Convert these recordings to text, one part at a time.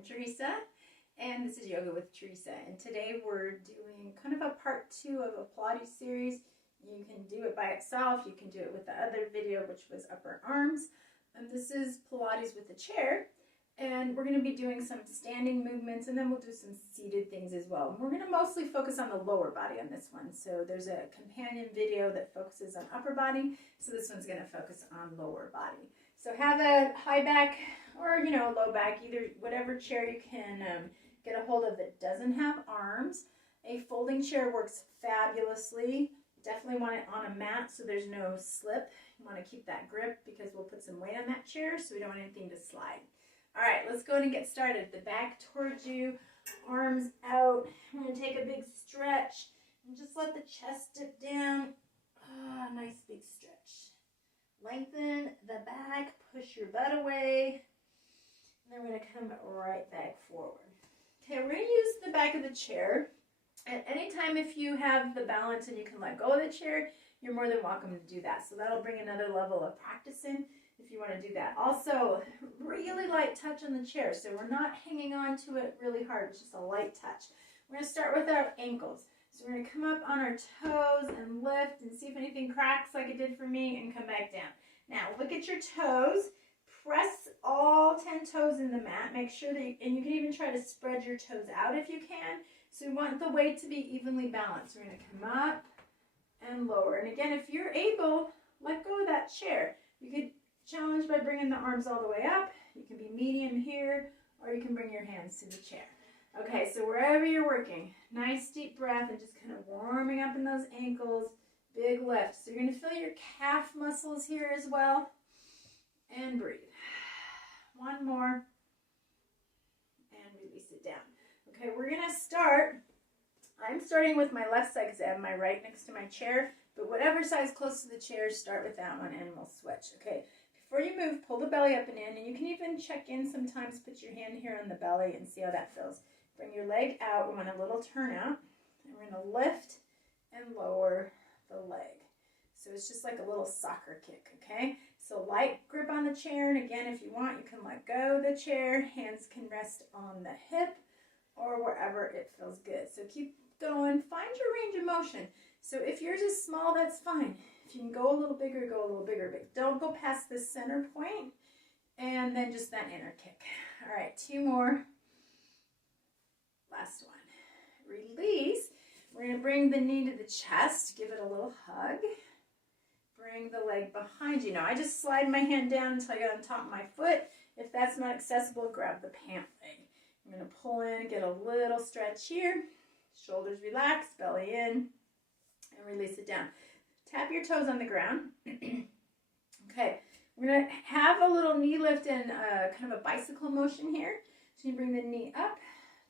I'm Teresa, and this is Yoga with Teresa. And today we're doing kind of a part 2 of a Pilates series. You can do it by itself, you can do it with the other video, which was upper arms. And this is Pilates with the chair. And we're going to be doing some standing movements, and then we'll do some seated things as well. And we're going to mostly focus on the lower body on this one. So there's a companion video that focuses on upper body. So this one's going to focus on lower body. So have a high back or, low back, either whatever chair you can get a hold of that doesn't have arms. A folding chair works fabulously. Definitely want it on a mat so there's no slip. You want to keep that grip because we'll put some weight on that chair, so we don't want anything to slide. All right, let's go ahead and get started. The back towards you, arms out. We're going to take a big stretch and just let the chest dip down. Nice big stretch. Lengthen the back, push your butt away. And then we're going to come right back forward. Okay, we're going to use the back of the chair. At any time, if you have the balance and you can let go of the chair, you're more than welcome to do that. So that'll bring another level of practice in if you want to do that. Also, really light touch on the chair. So we're not hanging on to it really hard. It's just a light touch. We're going to start with our ankles. So we're going to come up on our toes and lift and see if anything cracks like it did for me and come back down. Now, look at your toes. Press all 10 toes in the mat. Make sure that and you can even try to spread your toes out if you can. So we want the weight to be evenly balanced. We're going to come up and lower. And again, if you're able, let go of that chair. You could challenge by bringing the arms all the way up. You can be medium here, or you can bring your hands to the chair. Okay, so wherever you're working, nice deep breath and just kind of warming up in those ankles. Big lift. So you're going to feel your calf muscles here as well. And breathe. One more. And release it down. Okay, we're going to start. I'm starting with my left side because I have my right next to my chair. But whatever side's close to the chair, start with that one and we'll switch. Okay, before you move, pull the belly up and in. And you can even check in sometimes. Put your hand here on the belly and see how that feels. Bring your leg out. We want a little turnout. And we're going to lift and lower the leg. So it's just like a little soccer kick, okay? So light grip on the chair, and again, if you want, you can let go of the chair. Hands can rest on the hip or wherever it feels good. So keep going. Find your range of motion. So if yours is small, that's fine. If you can go a little bigger, go a little bigger, but don't go past the center point, and then just that inner kick. All right, 2 more. Last one. Release. We're going to bring the knee to the chest. Give it a little hug. Bring the leg behind you. Now, I just slide my hand down until I get on top of my foot. If that's not accessible, grab the pant leg. I'm going to pull in, get a little stretch here. Shoulders relax, belly in, and release it down. Tap your toes on the ground. Okay, we're going to have a little knee lift and kind of a bicycle motion here. So you bring the knee up,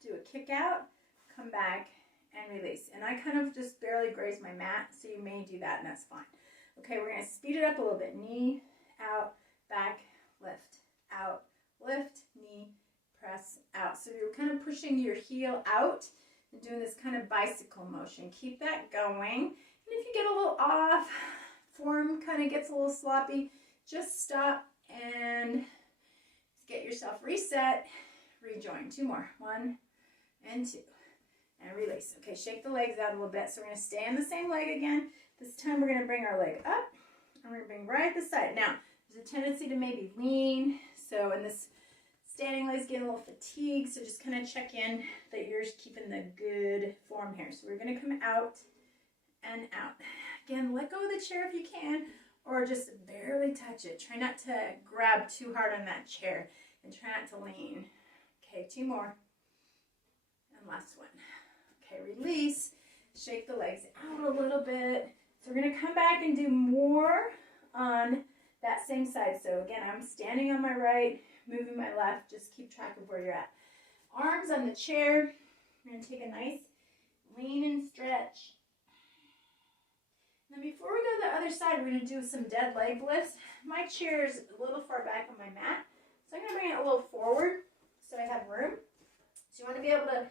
do a kick out, come back, and release. And I kind of just barely graze my mat, so you may do that, and that's fine. Okay, we're going to speed it up a little bit. Knee, out, back, lift, out, lift, knee, press, out. So you're kind of pushing your heel out and doing this kind of bicycle motion. Keep that going. And if you get a little off, form kind of gets a little sloppy, just stop and get yourself reset. Rejoin. 2 more. 1 and 2. And release. Okay, shake the legs out a little bit. So we're going to stay on the same leg again. This time we're going to bring our leg up, and we're going to bring right this side. Now, there's a tendency to maybe lean, so in this standing leg's getting a little fatigued, so just kind of check in that you're keeping the good form here. So we're going to come out and out. Again, let go of the chair if you can, or just barely touch it. Try not to grab too hard on that chair, and try not to lean. Okay, 2 more, and last one. Okay, release. Shake the legs out a little bit. So we're going to come back and do more on that same side. So again, I'm standing on my right, moving my left. Just keep track of where you're at. Arms on the chair. We're going to take a nice lean and stretch. Now before we go to the other side, we're going to do some dead leg lifts. My chair is a little far back on my mat, so I'm going to bring it a little forward so I have room. So you want to be able to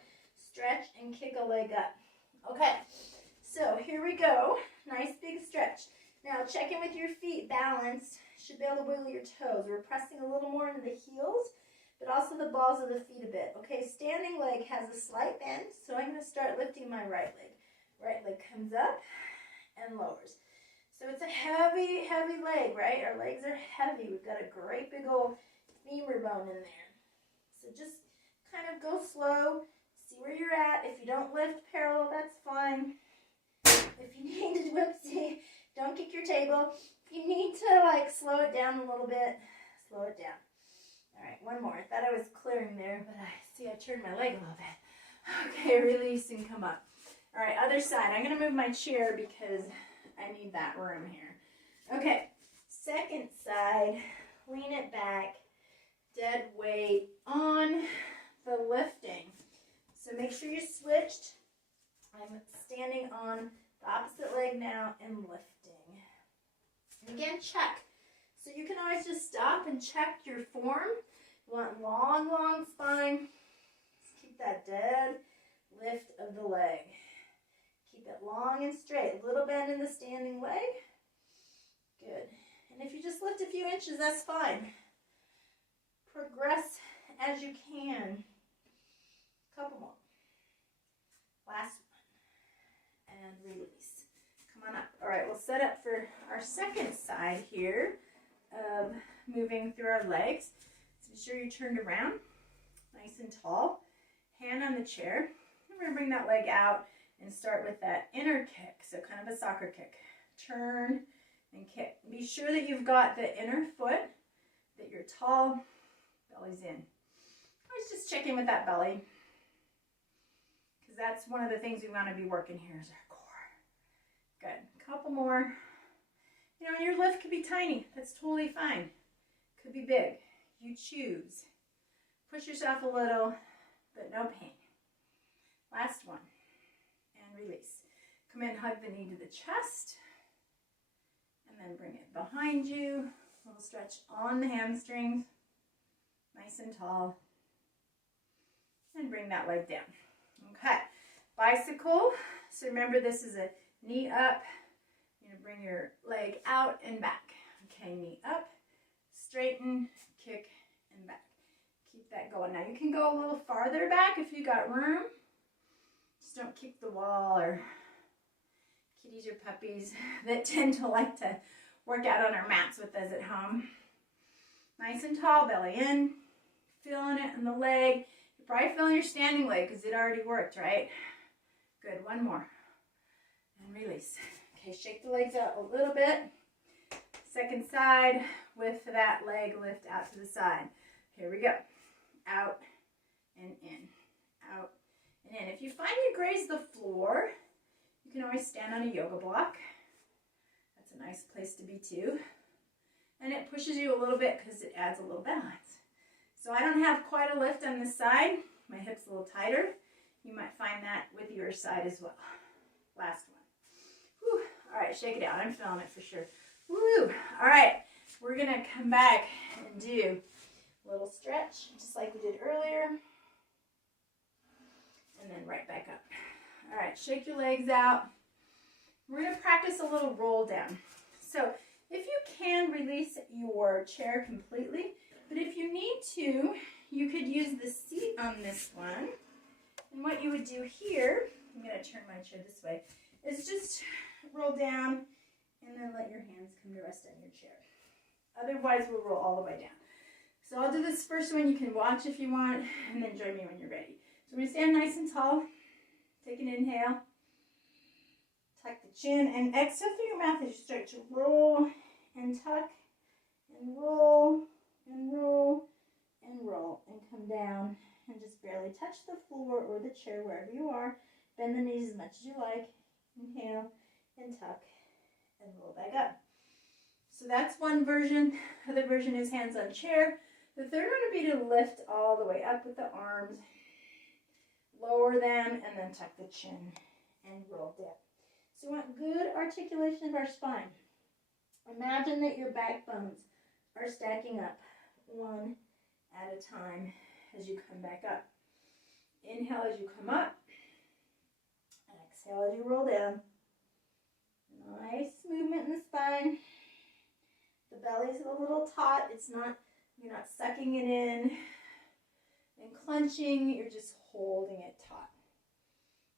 stretch and kick a leg up. Okay, so here we go. Nice big stretch. Now check in with your feet balanced. Should be able to wiggle your toes. We're pressing a little more into the heels, but also the balls of the feet a bit. Okay, standing leg has a slight bend, so I'm going to start lifting my right leg. Right leg comes up and lowers. So it's a heavy, heavy leg, right? Our legs are heavy. We've got a great big old femur bone in there. So just kind of go slow, see where you're at. If you don't lift parallel, that's fine. If you need to, whoopsie, don't kick your table. If you need to like slow it down a little bit, slow it down. All right, one more. I thought I was clearing there, but I turned my leg a little bit. Okay, release and come up. All right, other side. I'm going to move my chair because I need that room here. Okay, second side, lean it back, dead weight on the lifting. So make sure you're switched. I'm standing on the opposite leg now and lifting. And again, check. So you can always just stop and check your form. You want long, long spine. Just keep that dead lift of the leg. Keep it long and straight. A little bend in the standing leg. Good. And if you just lift a few inches, that's fine. Progress as you can. Couple more. Last one. And release. Come on up. All right, we'll set up for our second side here of moving through our legs. So be sure you're turned around, nice and tall. Hand on the chair. We're going to bring that leg out and start with that inner kick, so kind of a soccer kick. Turn and kick. Be sure that you've got the inner foot, that you're tall, belly's in. Always just check in with that belly, because that's one of the things we want to be working here is our core. Good. Couple more. You know, your lift could be tiny. That's totally fine. Could be big. You choose. Push yourself a little, but no pain. Last one. And release. Come in, hug the knee to the chest. And then bring it behind you. A little stretch on the hamstrings. Nice and tall. And bring that leg down. Okay. Bicycle. So remember, this is a knee up. You're going to bring your leg out and back. Okay, knee up, straighten, kick, and back. Keep that going. Now you can go a little farther back if you got room. Just don't kick the wall or kitties or puppies that tend to like to work out on our mats with us at home. Nice and tall, belly in. Feeling it in the leg. You're probably feeling your standing leg because it already worked, right? Good, one more. And release. Okay, shake the legs out a little bit. Second side with that leg lift out to the side. Here we go. Out and in. Out and in. If you find you graze the floor, you can always stand on a yoga block. That's a nice place to be too. And it pushes you a little bit because it adds a little balance. So I don't have quite a lift on this side. My hip's a little tighter. You might find that with your side as well. Last one. Whew. All right, shake it out. I'm feeling it for sure. Woo! All right, we're going to come back and do a little stretch, just like we did earlier. And then right back up. All right, shake your legs out. We're going to practice a little roll down. So if you can, release your chair completely. But if you need to, you could use the seat on this one. And what you would do here, I'm going to turn my chair this way, is just roll down and then let your hands come to rest on your chair. Otherwise, we'll roll all the way down. So I'll do this first one. You can watch if you want, and then join me when you're ready. So we're going to stand nice and tall. Take an inhale. Tuck the chin and exhale through your mouth as you start to roll and tuck and roll and roll and roll and come down and just barely touch the floor or the chair wherever you are. Bend the knees as much as you like. Inhale and tuck and roll back up. So that's one version. The other version is hands on chair. The third one would be to lift all the way up with the arms, lower them, and then tuck the chin and roll down. So we want good articulation of our spine. Imagine that your backbones are stacking up one at a time as you come back up. Inhale as you come up. Exhale as you roll down. Nice movement in the spine. The belly's a little taut. You're not sucking it in. and clenching, you're just holding it taut.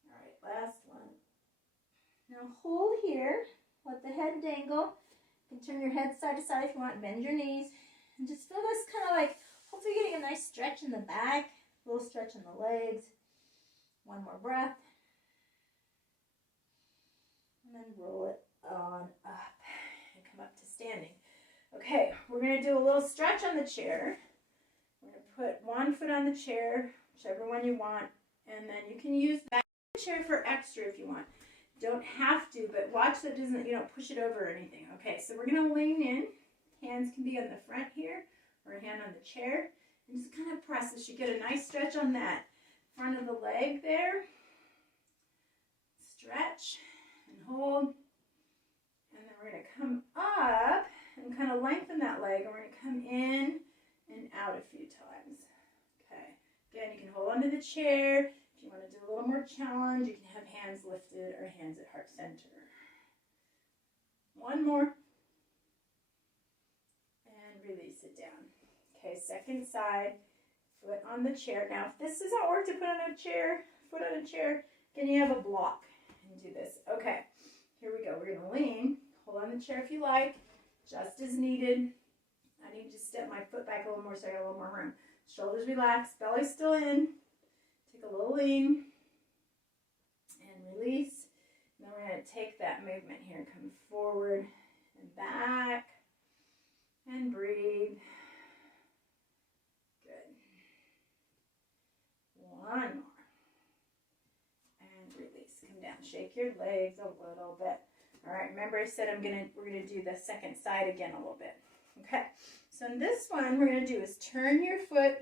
All right, last one. Now hold here, let the head dangle. You can turn your head side to side if you want, bend your knees, and just feel this kind of like, hopefully getting a nice stretch in the back, a little stretch in the legs. One more breath. And then roll it on up and come up to standing. Okay, we're going to do a little stretch on the chair. We're going to put one foot on the chair, whichever one you want, and then you can use that chair for extra if you want. Don't have to, but watch that doesn't, you don't push it over or anything. Okay, so we're going to lean in. Hands can be on the front here or a hand on the chair. And just kind of press. So you get a nice stretch on that front of the leg there. Stretch and hold. And then we're going to come up and kind of lengthen that leg. And we're going to come in and out a few times. Okay. Again, you can hold onto the chair. If you want to do a little more challenge, you can have hands lifted or hands at heart center. One more. And release it down. Okay, second side, foot on the chair. Now, if this doesn't work to put on a chair, foot on a chair, can you have a block and do this? Okay, here we go. We're going to lean. Hold on the chair if you like, just as needed. I need to step my foot back a little more so I got a little more room. Shoulders relaxed, belly still in. Take a little lean and release. And then we're going to take that movement here and come forward and back and breathe. Good. One more. And release. Come down. Shake your legs a little bit. All right. Remember I said we're gonna do the second side again a little bit. Okay. So in this one, we're gonna do is turn your foot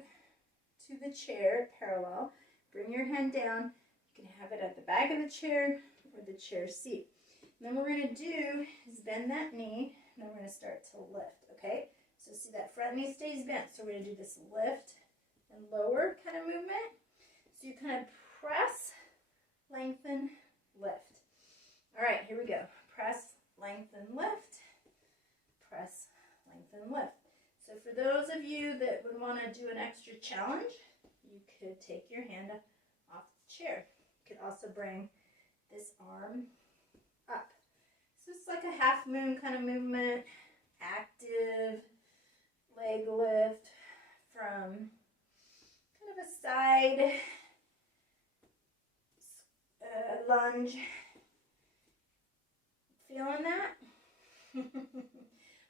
to the chair parallel. Bring your hand down. You can have it at the back of the chair or the chair seat. And then what we're going to do is bend that knee, and then we're going to start to lift, okay? So see that front knee stays bent. So we're going to do this lift and lower kind of movement. So you kind of press, lengthen, lift. All right, here we go. Press, lengthen, lift. Press, lengthen, lift. So for those of you that would want to do an extra challenge, you could take your hand off the chair. You could also bring this arm up. So it's like a half moon kind of movement, active leg lift from kind of a side lunge. Feeling that?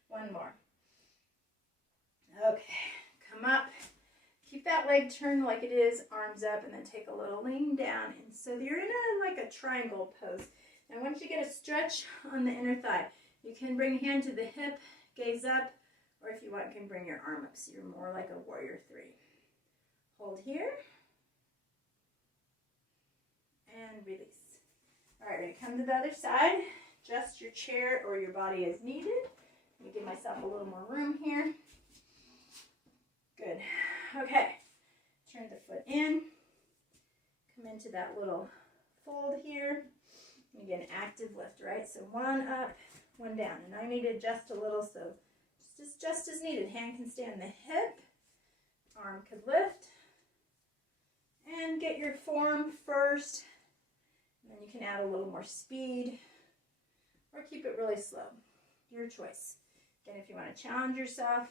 One more. Okay, come up. Keep that leg turned like it is, arms up, and then take a little lean down. And so you're in like a triangle pose. And once you get a stretch on the inner thigh, you can bring a hand to the hip, gaze up, or if you want, you can bring your arm up so you're more like a warrior three. Hold here. And release. All right, we're going to come to the other side. Adjust your chair or your body as needed. Let me give myself a little more room here. Good. Okay. Turn the foot in. Come into that little fold here. And again, active lift, right? So one up, one down. And I need to adjust a little, so just as needed. Hand can stay on the hip. Arm could lift. And get your form first. And then you can add a little more speed. Or keep it really slow. Your choice. Again, if you want to challenge yourself,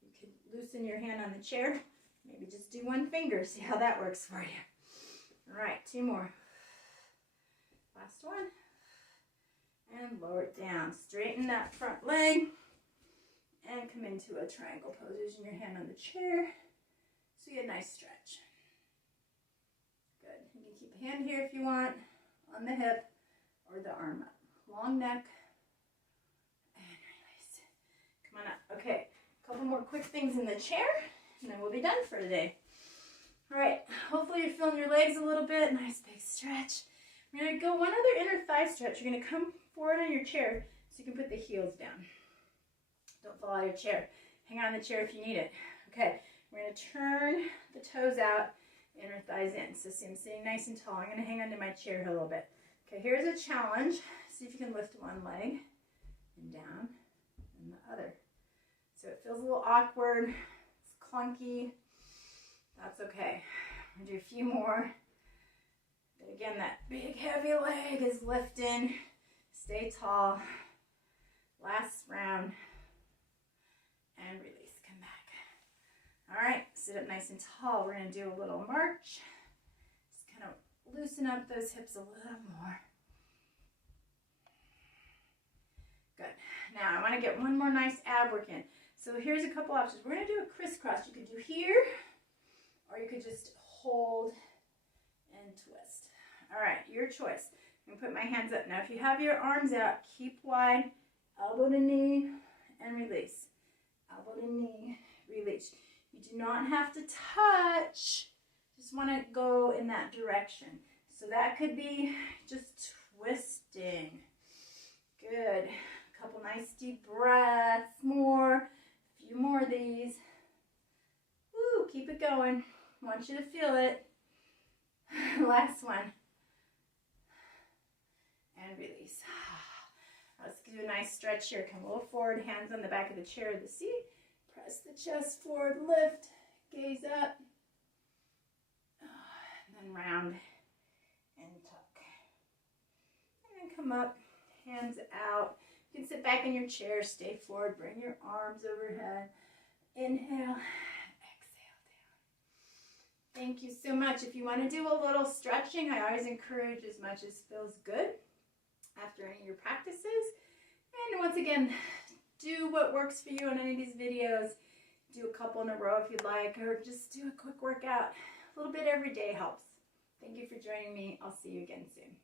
you could loosen your hand on the chair. Maybe just do one finger. See how that works for you. All right, two more. Last one. And lower it down. Straighten that front leg. And come into a triangle pose using your hand on the chair. So you get a nice stretch. Good. You can keep a hand here if you want, on the hip or the arm up. Long neck. And release. Come on up. Okay. A couple more quick things in the chair, and then we'll be done for today. All right. Hopefully you're feeling your legs a little bit. Nice big stretch. We're going to go one other inner thigh stretch. You're going to come forward on your chair so you can put the heels down. Don't fall out of your chair. Hang on the chair if you need it. Okay. We're going to turn the toes out, inner thighs in. So see, I'm sitting nice and tall. I'm going to hang onto my chair here a little bit. Okay, here's a challenge. See if you can lift one leg and down and the other. So it feels a little awkward. It's clunky. That's okay. We'll do a few more. But again, that big heavy leg is lifting. Stay tall. Last round. And release. Come back. All right, sit up nice and tall. We're going to do a little march. Just kind of loosen up those hips a little more. Good. Now, I want to get one more nice ab work in. So here's a couple options. We're going to do a crisscross. You could do here, or you could just hold and twist. All right, your choice. I'm going to put my hands up. Now, if you have your arms out, keep wide, elbow to knee, and release. Elbow to knee, release. You do not have to touch. Just want to go in that direction. So that could be just twisting. Good. A couple nice deep breaths. More. A few more of these. Woo, keep it going. I want you to feel it. Last one. And release. Let's do a nice stretch here. Come a little forward, hands on the back of the chair or the seat. Press the chest forward, lift, gaze up. And then round and tuck. And then come up, hands out. You can sit back in your chair, stay forward, bring your arms overhead. Inhale, exhale down. Thank you so much. If you want to do a little stretching, I always encourage as much as feels good after any of your practices. And once again, do what works for you on any of these videos. Do a couple in a row if you'd like, or just do a quick workout. A little bit every day helps. Thank you for joining me. I'll see you again soon.